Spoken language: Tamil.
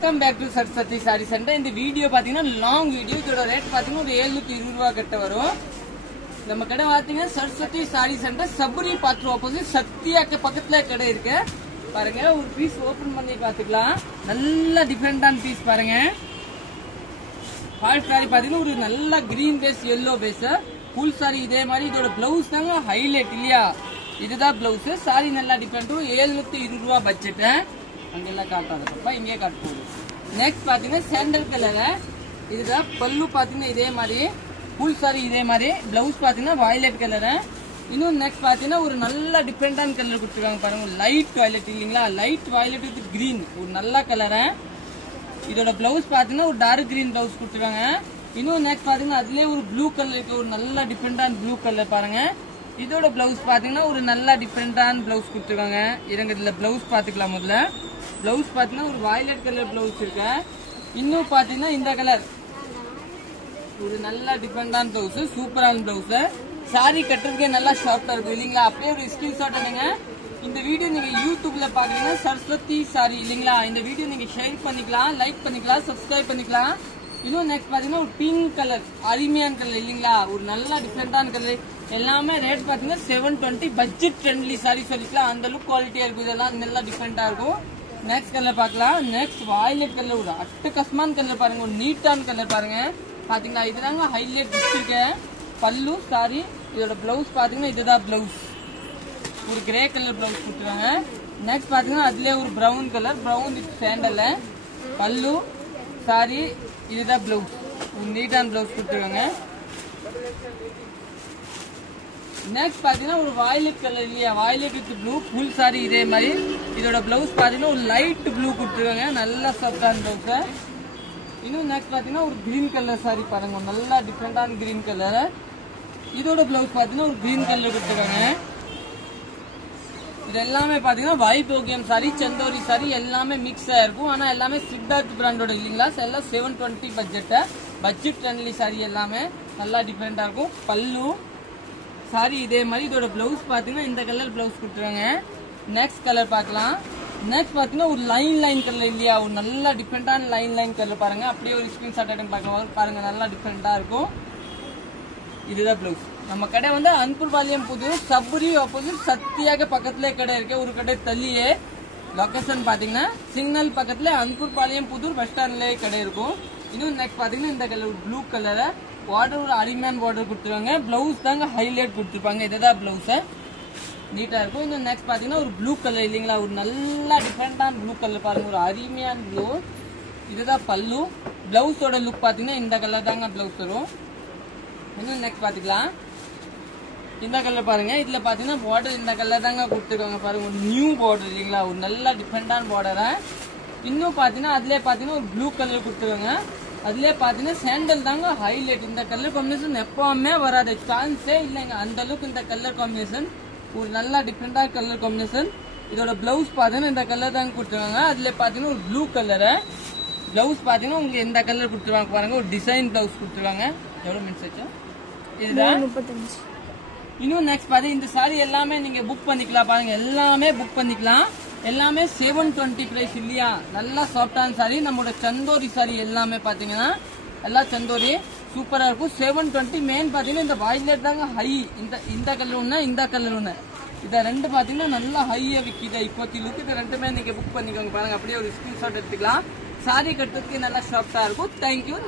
Welcome back to Saraswati sari centre. இந்த வீடியோ பாத்தீங்கன்னா லாங் வீடியோ. இதோட ரேட் பாத்தீங்கன்னா ஒரு 720 ரூபா கிட்ட வரும். நம்ம கடை பாத்தீங்கன்னா Saraswati sari centre Sabari bathroom opposite சத்யாக்கு பக்கத்துல கடை இருக்கு. பாருங்க ஒரு பீஸ் ஓபன் பண்ணி பாத்துக்கலாம். நல்ல டிஃபரெண்டான பீஸ் பாருங்க. ஃபால்ட் சாரி பாத்தீங்கன்னா ஒரு நல்ல green base yellow base full sari. இதே மாதிரி இதோட பிளவுஸ் தாங்க ஹைலைட் இல்லையா? இதுதான் பிளவுஸ். சாரி நல்லா டிஃபரெண்ட். 720 ரூபா பட்ஜெட். அங்கெல்லாம் காட்டாதப்பா இங்கே காட்டு போகுது. நெக்ஸ்ட் பாத்தீங்கன்னா சாண்டல் கலர். இதுதான் பல்லு பாத்தீங்கன்னா இதே மாதிரி ஃபுல் சாரி. இதே மாதிரி பிளவுஸ் பாத்தீங்கன்னா வயலட் கலர். இன்னும் நெக்ஸ்ட் பாத்தீங்கன்னா ஒரு நல்ல டிஃபரெண்டான கலர் கொடுத்துருக்காங்க பாருங்க. லைட் வயலட் இல்லைங்களா? லைட் வயலட் வித் கிரீன் ஒரு நல்ல கலர். இதோட பிளவுஸ் பாத்தீங்கன்னா ஒரு டார்க் கிரீன் பிளவுஸ் கொடுத்துருக்காங்க. இன்னும் நெக்ஸ்ட் பாத்தீங்கன்னா அதுலயே ஒரு ப்ளூ கலர் இருக்கு. ஒரு நல்ல டிஃபரெண்டான ப்ளூ கலர் பாருங்க. இதோட பிளவுஸ் பாத்தீங்கன்னா ஒரு நல்ல டிஃபரெண்டான பிளவுஸ் கொடுத்துருக்காங்க. இருங்க இதுல பிளவுஸ் பாத்துக்கலாம். முதல்ல பிளவுஸ் பாத்தீங்கன்னா ஒரு வயலட் கலர் பிளவுஸ் இருக்கு. இன்னும் பாத்தீங்கன்னா இந்த கலர் ஒரு நல்ல டிஃபரெண்டான பிளவுஸ், சூப்பரான பிளவுஸ். சாரி கட்டுறதுக்கே நல்லா ஷார்ட்டா இருக்கும் இல்லைங்களா? அப்படியே ஒரு ஸ்கிரீன்ஷாட் எடுங்க. இந்த வீடியோ நீங்க யூடியூப்ல பாக்குறீங்கன்னா சரஸ்வதி சாரி இல்லைங்களா? இந்த வீடியோ நீங்க ஷேர் பண்ணிக்கலாம், லைக் பண்ணிக்கலாம், சப்ஸ்கிரைப் பண்ணிக்கலாம். இன்னும் நெக்ஸ்ட் பாத்தீங்கன்னா ஒரு பிங்க் கலர் அருமையான கலர் இல்லைங்களா? ஒரு நல்ல டிஃபரெண்டான கலர். எல்லாமே ரேட் பாத்தீங்கன்னா 720. பட்ஜெட் ஃப்ரெண்ட்லி சாரி சொல்லிக்கலாம். அந்த அளவுக்கு குவாலிட்டியா இருக்கும். இதெல்லாம் நல்லா டிஃபரெண்டா இருக்கும். நெக்ஸ்ட் கலர் பார்க்கலாம். நெக்ஸ்ட் வயலட் கலர் ஒரு அட்டகாசமான கலர் பாருங்க. ஒரு நீட்டான கலர் பாருங்க. பாத்தீங்களா? இதுதாங்க ஹைலைட் கொடுத்துருக்க பல்லு சாரி. இதோட பிளவுஸ் பாத்தீங்கன்னா இதுதான் பிளவுஸ். ஒரு கிரே கலர் பிளவுஸ் கொடுத்துருக்காங்க. நெக்ஸ்ட் பாத்தீங்கன்னா அதுலயே ஒரு brown colour, brown with sandal பல்லு சாரி. இதுதான் பிளவுஸ். ஒரு நீட்டான பிளவுஸ் கொடுத்துருக்காங்க. நெக்ஸ்ட் பாத்தீங்கன்னா ஒரு வயலட் கலர் இல்லையா? Violet with blue full sari. இதே மாதிரி இதோட பிளவுஸ் பாத்தீங்கன்னா ஒரு லைட் ப்ளூ கொடுத்துருக்காங்க. நல்ல சாஃப்டான பிளவுஸ். இன்னும் நெக்ஸ்ட் பாத்தீங்கன்னா ஒரு கிரீன் கலர் சாரி பாருங்க. நல்லா டிஃபரெண்டான கிரீன் கலர். இதோட பிளவுஸ் பாத்தீங்கன்னா ஒரு கிரீன் கலர் கொடுத்துருக்காங்க. இது எல்லாமே பாத்தீங்கன்னா வைபோகியம் சாரி, சந்தோரி சாரி எல்லாமே மிக்ஸ் ஆயிருக்கும். ஆனா எல்லாமே சித்தார்த் பிராண்டோட இல்லைங்களா? எல்லாம் 720 பட்ஜெட். பட்ஜெட் ஃப்ரெண்ட்லி சாரி எல்லாமே நல்லா டிஃபரெண்டா இருக்கும். பல்லு சாரி இதே மாதிரி. இதோட பிளவுஸ் பாத்தீங்கன்னா இந்த கலர் பிளவுஸ் கொடுத்துருக்காங்க. நெக்ஸ்ட் கலர் பார்க்கலாம். நெக்ஸ்ட் பாத்தீங்கன்னா ஒரு லைன் கலர் இல்லையா? ஒரு நல்ல டிஃபரெண்டான லைன் கலர் பாருங்க. அப்படியே ஒரு ஸ்கிரீன்ஷாட் எடுத்து பார்க்கலாம் பாருங்க. நல்லா டிஃபரெண்டா இருக்கும். இதுதான் பிளவுஸ். நம்ம கடை வந்து அன்புபாளையம் புதூர் சபரி ஆப்போசிட் சத்யாக்கு பக்கத்துல கடை இருக்கு. ஒரு கடை தள்ளியே லொகேஷன் பாத்தீங்கன்னா சிக்னல் பக்கத்துல அன்புபாளையம் புதூர் பஸ் ஸ்டாண்ட்ல கடை இருக்கும். இன்னும் நெக்ஸ்ட் பாத்தீங்கன்னா இந்த கலர் ப்ளூ கலர் பார்டர் ஒரு அரிமேன் பார்டர் கொடுத்துருவாங்க. பிளவுஸ் தாங்க ஹைலைட் கொடுத்துருப்பாங்க. இதுதான் பிளவுஸ். நீட்டா இருக்கும். இன்னும் நெக்ஸ்ட் பாத்தீங்கன்னா ஒரு ப்ளூ கலர் இல்லைங்களா? ஒரு நல்ல டிஃபரெண்டான ப்ளூ கலர் பாருங்க. ஒரு அருமையான ப்ளூ. இதுதான் பல்லு. பிளவுஸோட லுக் பாத்தீங்கன்னா இந்த கலர் தாங்க பிளவுஸ் வரும். இன்னும் நெக்ஸ்ட் பாத்துக்கலாம். இந்த கலர் பாருங்க. இதுல பாத்தீங்கன்னா பார்டர் இந்த கலர் தாங்க கொடுத்துருக்காங்க பாருங்க. ஒரு நியூ பார்டர் இல்லைங்களா? ஒரு நல்ல டிஃபரெண்டான பார்டர். இன்னும் பாத்தீங்கன்னா அதுலயே பாத்தீங்கன்னா ஒரு ப்ளூ கலர் கொடுத்துருவாங்க. அதுலயே பாத்தீங்கன்னா சாண்டல் தாங்க ஹைலைட். இந்த கலர் காம்பினேஷன் எப்பவுமே வராது, சான்ஸே இல்லைங்க. அந்த அளவுக்கு இந்த கலர் காம்பினேஷன் ஒரு நல்ல டிஃபரெண்டான கலர் காம்பினேஷன். இதோட பிளவுஸ் பாத்தீங்கன்னா இந்த கலர் தாங்க கொடுத்துருவாங்க. அதுல பாத்தீங்கன்னா ஒரு ப்ளூ கலர் பிளவுஸ் பாத்தீங்கன்னா உங்களுக்கு இந்த கலர் கொடுத்துருவாங்க பாருங்க. ஒரு டிசைன் பிளவுஸ் கொடுத்துருவாங்க. எவ்வளவு மினிட்ஸ் ஆச்சு? இதுதான் 35. இன்னும் நெக்ஸ்ட் பாத்தீங்க இந்த சாரி எல்லாமே நீங்க புக் பண்ணிக்கலாம் பாருங்க. எல்லாமே புக் பண்ணிக்கலாம். எல்லாமே 720 பிரைஸ் இல்லையா? நல்லா சாஃப்டான சாரி. நம்மளோட சந்தோரி சாரி எல்லாமே பாத்தீங்கன்னா எல்லாம் சந்தோரி சூப்பரா இருக்கும். 720. மெயின் பாத்தீங்கன்னா இந்த வயலட் தாங்க ஹை. இந்த கலர் ஒண்ணு, இந்த கலர் ஒண்ணு. இத ரெண்டு பாத்தீங்கன்னா நல்லா ஹையா விக்குது இப்போத்தி லுக். இது ரெண்டுமே நீங்க புக் பண்ணிக்கோங்க பாருங்க. அப்படியே ஒரு ஸ்கிரீன்ஷாட் எடுத்துக்கலாம். சாரி கட்டுறதுக்கு நல்லா சாஃப்டா இருக்கும். தேங்க்யூ.